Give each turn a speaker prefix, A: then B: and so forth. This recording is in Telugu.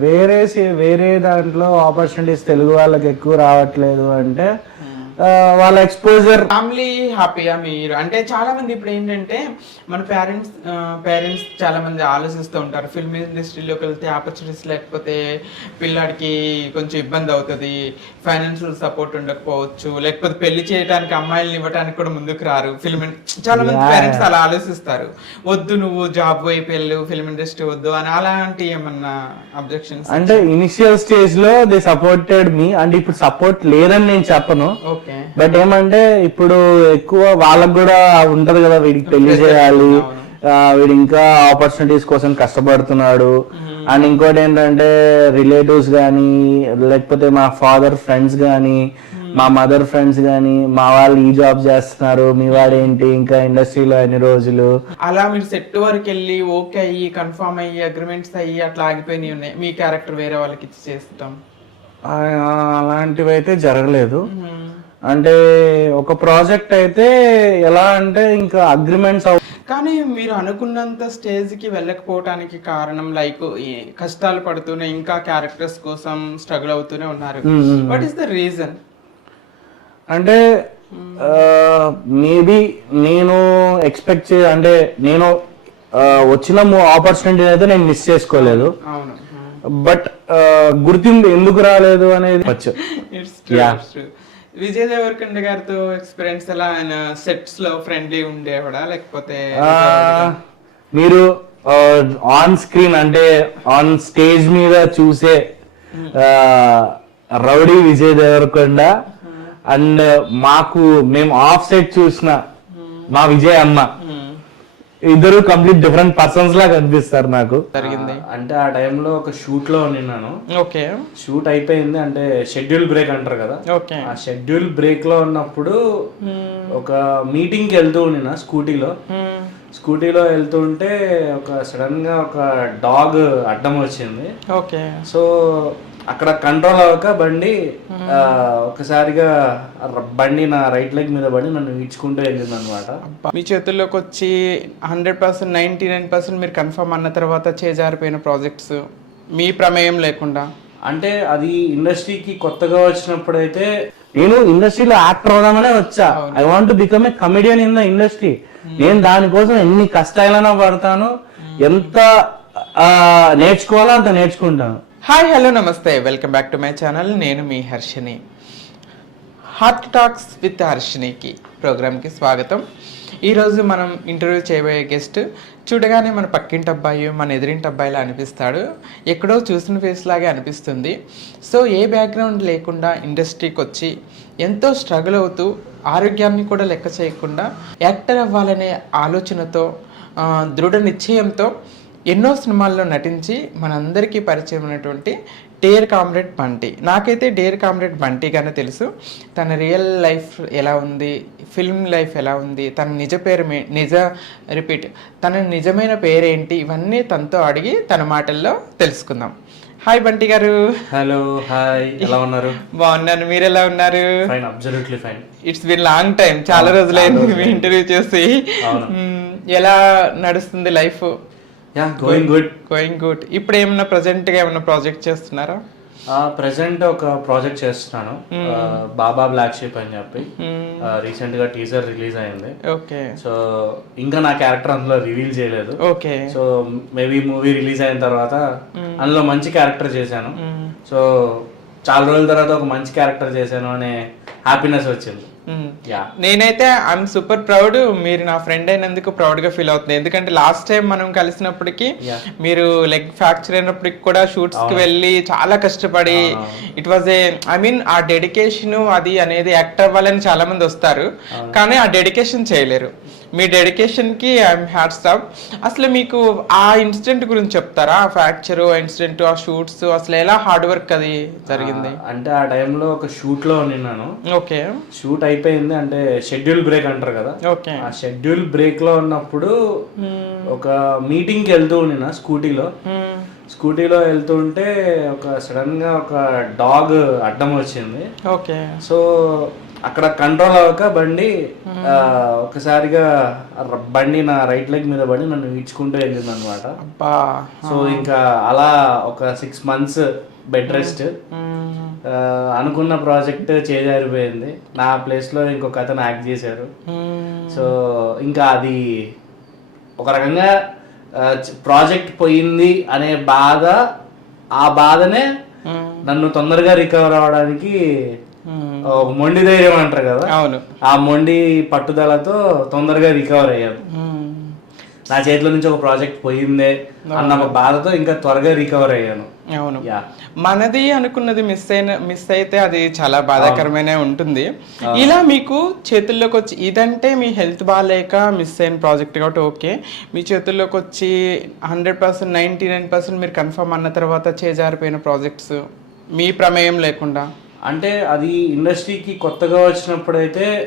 A: వేరే సి- వేరే దాంట్లో ఆపర్చునిటీస్ తెలుగు వాళ్ళకి ఎక్కువ రావట్లేదు అంటే వాళ్ళ ఎక్స్పోజర్
B: ఫ్యామిలీ హ్యాపీయా మీరు? అంటే చాలా మంది ఇప్పుడు ఏంటంటే మన పేరెంట్స్ పేరెంట్స్ చాలా మంది ఆలోచిస్తూ ఉంటారు. ఫిల్మ్ ఇండస్ట్రీలోకి వెళ్తే ఆపర్చునిటీస్ లేకపోతే పిల్లాడికి కొంచెం ఇబ్బంది అవుతుంది. ఫైనాన్షియల్ సపోర్ట్ ఉండకపోవచ్చు. లేకపోతే పెళ్ళి చేయడానికి అమ్మాయిల్ని ఇవ్వడానికి కూడా ముందుకు రారు. ఫిల్మ్ చాలా మంది. పేరెంట్స్ అలా ఆలోచిస్తారు. వద్దు నువ్వు జాబ్ వైపు వెళ్ళు ఫిల్మ్ ఇండస్ట్రీ వద్దు అని అలాంటి ఏమన్నా అబ్జెక్షన్స్
A: అంటే ఇనిషియల్ స్టేజ్లో దే సపోర్టెడ్ మీ అంటే ఇప్పుడు సపోర్ట్ లేదని నేను చెప్పను.
B: ఓకే
A: బట్ ఏమంటే ఇప్పుడు ఎక్కువ వాళ్ళకు కూడా ఉంటది కదా వీడికి పెళ్ళి చేయాలి వీడు ఇంకా ఆపర్చునిటీస్ కోసం కష్టపడుతున్నాడు. అండ్ ఇంకోటి ఏంటంటే రిలేటివ్స్ కానీ లేకపోతే మా ఫాదర్ ఫ్రెండ్స్ కానీ మా మదర్ ఫ్రెండ్స్ కానీ మా వాళ్ళు ఈ జాబ్ చేస్తున్నారు మీ వాడు ఏంటి ఇంకా ఇండస్ట్రీలో ఎన్ని రోజులు?
B: అలా మీరు సెట్ వరకు వెళ్ళి ఓకే అయ్యి కన్ఫర్మ్ అయ్యి అగ్రిమెంట్స్ అయ్యి అట్లా ఆగిపోయినాయి ఉన్నాయి. మీ క్యారెక్టర్ వేరే వాళ్ళకి ఇచ్చి చేస్తాం.
A: అలాంటివి అయితే జరగలేదు. అంటే ఒక ప్రాజెక్ట్ అయితే ఎలా అంటే ఇంకా అగ్రిమెంట్స్
B: కానీ మీరు అనుకున్నంత స్టేజ్కి వెళ్ళకపోవటానికి కారణం లైక్ కష్టాలు పడుతూనే ఇంకా క్యారెక్టర్స్ కోసం స్ట్రగుల్ అవుతూనే ఉన్నారు. వాట్ ఈస్ ద రీజన్
A: అంటే మేబీ నేను ఎక్స్పెక్ట్ చే అంటే నేను వచ్చిన ఆపర్చునిటీ అయితే నేను మిస్ చేసుకోలేదు.
B: అవును
A: బట్ గుర్తింపు ఎందుకు రాలేదు అనేది.
B: విజయ్ దేవరకొండ గారితో ఎక్స్పీరియన్స్ ఎలా ఆయన సెట్స్లో ఫ్రెండ్లీ ఉండేవాడా? లేకపోతే
A: మీరు ఆన్ స్క్రీన్ అంటే ఆన్ స్టేజ్ మీద చూసే రౌడీ విజయ్ దేవరకొండ అండ్ మాకు మేము ఆఫ్ సెట్ చూసిన మా విజయ్
B: Hmm.
A: ఇద్దరు కంప్లీట్ డిఫరెంట్ పర్సన్స్ లా కనిపిస్తారు నాకు.
B: జరిగింది.
A: అంటే ఆ టైంలో ఒక షూట్లో ఉన్నాను
B: ఓకే.
A: షూట్ అయిపోయింది అంటే షెడ్యూల్ బ్రేక్ అంటారు కదా.
B: ఓకే.
A: ఆ షెడ్యూల్ బ్రేక్లో ఉన్నప్పుడు ఒక మీటింగ్కి వెళ్తూ ఉండిన స్కూటీలో స్కూటీలో వెళ్తుంటే ఒక సడన్గా ఒక డాగ్ అడ్డం వచ్చింది.
B: ఓకే.
A: సో అక్కడ కంట్రోల్ అవ్వక బండి ఒకసారిగా బండి నా రైట్ లెగ్ మీద పడి నన్ను ఈడ్చుకుంటూ వెళ్ళింది అనమాట
B: మీ చేతుల్లోకి వచ్చి hundred percent ninety nine percent మీరు కన్ఫర్మ్ అన్న తర్వాత చేజారిపోయిన ప్రాజెక్ట్స్ మీ ప్రమేయం లేకుండా?
A: అంటే అది ఇండస్ట్రీకి కొత్తగా వచ్చినప్పుడైతే నేను ఇండస్ట్రీలో యాక్టర్ అవుదామనే వచ్చా. I want become a comedian in the industry నేను దానికోసం ఎన్ని కష్టాలైనా పడతాను ఎంత నేర్చుకోవాలో అంత నేర్చుకుంటాను.
B: హాయ్ హలో నమస్తే. Welcome back to my channel నేను మీ హర్షిని హార్ట్ టాక్స్ విత్ హర్షినికి ప్రోగ్రామ్కి స్వాగతం. ఈరోజు మనం ఇంటర్వ్యూ చేయబోయే గెస్ట్ చూడగానే మన పక్కింటి అబ్బాయి మన ఎదిరింటి అబ్బాయిలా అనిపిస్తాడు. ఎక్కడో చూసిన ఫేస్ లాగే అనిపిస్తుంది. సో ఏ బ్యాక్గ్రౌండ్ లేకుండా ఇండస్ట్రీకి వచ్చి ఎంతో స్ట్రగుల్ అవుతూ ఆరోగ్యాన్ని కూడా లెక్క చేయకుండా యాక్టర్ అవ్వాలనే ఆలోచనతో దృఢ నిశ్చయంతో ఎన్నో సినిమాల్లో నటించి మనందరికీ పరిచయం ఉన్నటువంటి డేర్ కామ్రేడ్ బంటి. నాకైతే డేర్ కామ్రేడ్ బంటిగానే తెలుసు. తన రియల్ లైఫ్ ఎలా ఉంది? ఫిల్మ్ లైఫ్ ఎలా ఉంది? తన నిజ పేరు నిజ రిపీట్ తన నిజమైన పేరేంటి? ఇవన్నీ తనతో అడిగి తన మాటల్లో తెలుసుకుందాం. హాయ్ బంటి గారు.
A: Hello hi. ఎలా ఉన్నారు?
B: బాగున్నాను. మీరు ఎలా ఉన్నారు?
A: Fine absolutely fine
B: it's been long time చాలా రోజులైంది మీ ఇంటర్వ్యూ చేసి. ఎలా నడుస్తుంది life?
A: Yeah going good
B: going good ఇప్పుడు ప్రజెంట్గా ఏమన్నా ప్రాజెక్ట్ చేస్తున్నారా?
A: ప్రెసెంట్ ఒక ప్రాజెక్ట్ చేస్తున్నాను. బాబా బ్లాక్ షిప్ అని చెప్పి. రీసెంట్గా టీజర్ రిలీజ్ అయింది.
B: ఓకే
A: సో ఇంకా నా క్యారెక్టర్ అందులో రివీల్ చేయలేదు.
B: Okay
A: so maybe movie release అయిన తర్వాత అందులో మంచి క్యారెక్టర్ చేశాను. సో చాలా రోజుల తర్వాత ఒక మంచి క్యారెక్టర్ చేశాను అనే హ్యాపీనెస్ వచ్చింది.
B: నేనైతే ఐఎమ్ సూపర్ ప్రౌడ్ మీరు నా ఫ్రెండ్ అయినందుకు ప్రౌడ్గా ఫీల్ అవుతుంది. ఎందుకంటే లాస్ట్ టైం మనం కలిసినప్పటికి. మీరు లెగ్ ఫ్రాక్చర్ అయినప్పటికి కూడా షూట్స్కి వెళ్ళి చాలా కష్టపడి it was a I mean ఆ డెడికేషన్ అది అనేది యాక్ట్ అవ్వాలని చాలా మంది వస్తారు కానీ ఆ డెడికేషన్ చేయలేరు. మీ డెడికేషన్కి ఐఎమ్ హ్యాట్స్ ఆఫ్ అసలు మీకు ఆ ఇన్సిడెంట్ గురించి చెప్తారా? ఆ ఫ్రాక్చర్ ఆ ఇన్సిడెంట్ ఆ షూట్స్ అసలు ఎలా హార్డ్ వర్క్ అది జరిగింది?
A: అంటే ఆ టైంలో ఒక షూట్లో ఉన్నాను.
B: ఓకే
A: షూట్ అయిపోయింది అంటే షెడ్యూల్ బ్రేక్ అంటారు కదా. ఆ షెడ్యూల్ బ్రేక్లో ఉన్నప్పుడు ఒక మీటింగ్కి వెళ్తూ ఉండిన స్కూటీలో. స్కూటీలో వెళ్తుంటే ఒక సడన్గా ఒక డాగ్ అడ్డం వచ్చింది.
B: ఓకే.
A: సో అక్కడ కంట్రోల్ అవ్వక బండి ఒకసారిగా బండి నా రైట్ లెగ్ మీద పడి నన్ను ఈడ్చుకుంటూ వెళ్ళింది అనమాట సో ఇంకా అలా ఒక సిక్స్ మంత్స్ బెడ్ రెస్ట్. అనుకున్న ప్రాజెక్ట్ చేజారిపోయింది నా ప్లేస్లో ఇంకొక అతను యాక్ట్ చేశారు. సో ఇంకా అది ఒక రకంగా ప్రాజెక్ట్ పోయింది అనే బాధ ఆ బాధనే. నన్ను తొందరగా రికవర్. ఒక మొండి ధైర్యం అంటారు కదా?
B: అవును.
A: ఆ మొండి పట్టుదలతో తొందరగా రికవర్ అయ్యాను
B: మ్మ్.
A: నా చేతిలో నుంచి ఒక ప్రాజెక్ట్ పోయిందే అన్న ఒక బాధతో ఇంకా త్వరగా రికవర్ అయ్యాను.
B: అవును. మనది అనుకున్నది మిస్ అయిన మిస్ అయితే అది చాలా బాధాకరమైన ఉంటుంది. ఇలా మీకు చేతుల్లోకి వచ్చి ఇదంటే మీ హెల్త్ బాగాలేక మిస్ అయిన ప్రాజెక్ట్ కాబట్టి ఓకే మీ చేతుల్లోకి వచ్చి hundred percent ninety nine percent మీరు కన్ఫర్మ్ అన్న తర్వాత చేజారిపోయిన ప్రాజెక్ట్స్ మీ ప్రమేయం లేకుండా?
A: అంటే అది ఇండస్ట్రీకి కొత్తగా వచ్చినప్పుడైతే